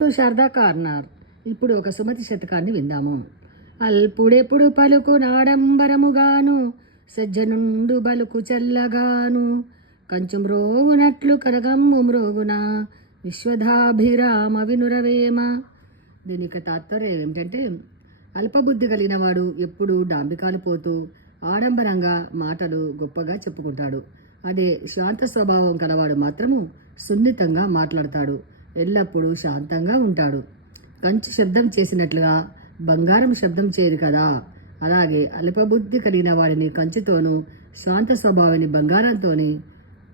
శారదా కార్నార్. ఇప్పుడు ఒక సుమతి శతకాన్ని విందాము. అల్పుడెప్పుడు పలుకు నాడంబరముగాను సజ్జనుండు బలుకు చల్లగాను కంచు మ్రోగునట్లు కరగమ్ము మ్రోగున విశ్వధాభిరామ వినురవేమ. దీని యొక్క తాత్పర్యం ఏమిటంటే అల్పబుద్ధి కలిగిన వాడు ఎప్పుడూ డాంబికాలు పోతూ ఆడంబరంగా మాటలు గొప్పగా చెప్పుకుంటాడు. అదే శాంత స్వభావం కలవాడు మాత్రము సున్నితంగా మాట్లాడతాడు. ఎల్లప్పుడూ శాంతంగా ఉంటాడు. కంచు శబ్దం చేసినట్లుగా బంగారం శబ్దం చేయదు కదా? అలాగే అల్పబుద్ధి కలిగిన వాడిని కంచుతోనూ శాంత స్వభావాన్ని బంగారంతోని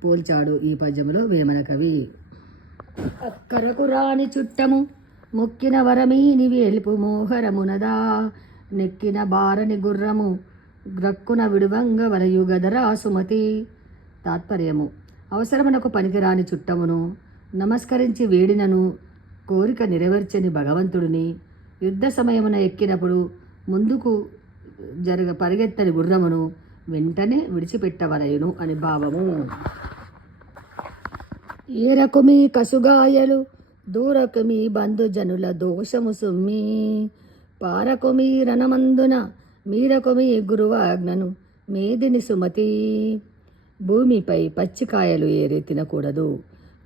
పోల్చాడు ఈ పద్యంలో వేమన కవి. అక్కరకు రాని చుట్టము మొక్కిన వరమీని ఎలుపు మోహరమునదా? నెక్కిన బారని గుర్రము గ్రక్కున విడువంగ వలయుగదరా సుమతి. తాత్పర్యము. అవసరమునకు పనికిరాని చుట్టమును నమస్కరించి వేడినను కోరిక నెరవేర్చని భగవంతుడిని యుద్ధ సమయమున ఎక్కినప్పుడు ముందుకు జరగ పరిగెత్తని గుర్రమును వెంటనే విడిచిపెట్టవలయును అని భావము. ఏ రకమీ కసుగాయలు దూరకు మీ బంధుజనుల దోషము సుమ్మి పారకుమీ రణమందున మీరకుమీ గురువాజ్ఞను మేదిని సుమతి. భూమిపై పచ్చికాయలు ఏరే తినకూడదు.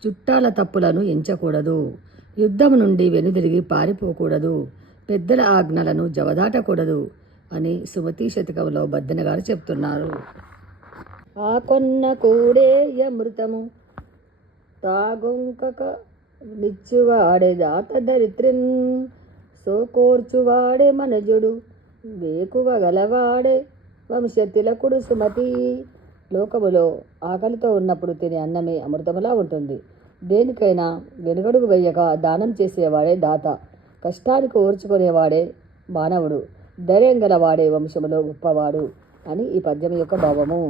చుట్టాల తప్పులను ఎంచకూడదు. యుద్ధం నుండి వెనుదిరిగి పారిపోకూడదు. పెద్దల ఆజ్ఞలను జవదాటకూడదు అని సుమతి శతకంలో బద్దన గారు చెప్తున్నారు. ఆ కొన్న కూడే అమృతము తాగొంకక నిచ్చువాడే దాత దరిత్రిన్ సోకోర్చువాడే మనజుడు వేకువ గలవాడే వంశతిలకుడు సుమతి లోకములో ఆకలితో ఉన్నప్పుడు తినే అన్నమే అమృతములా ఉంటుంది. దేనికైనా వెనుగడుగు వెయ్యక దానం చేసేవాడే దాత కష్టానికి ఓర్చుకునేవాడే మానవుడు ధైర్యం గలవాడే వంశములో గొప్పవాడు అని ఈ పద్యం యొక్క భావము.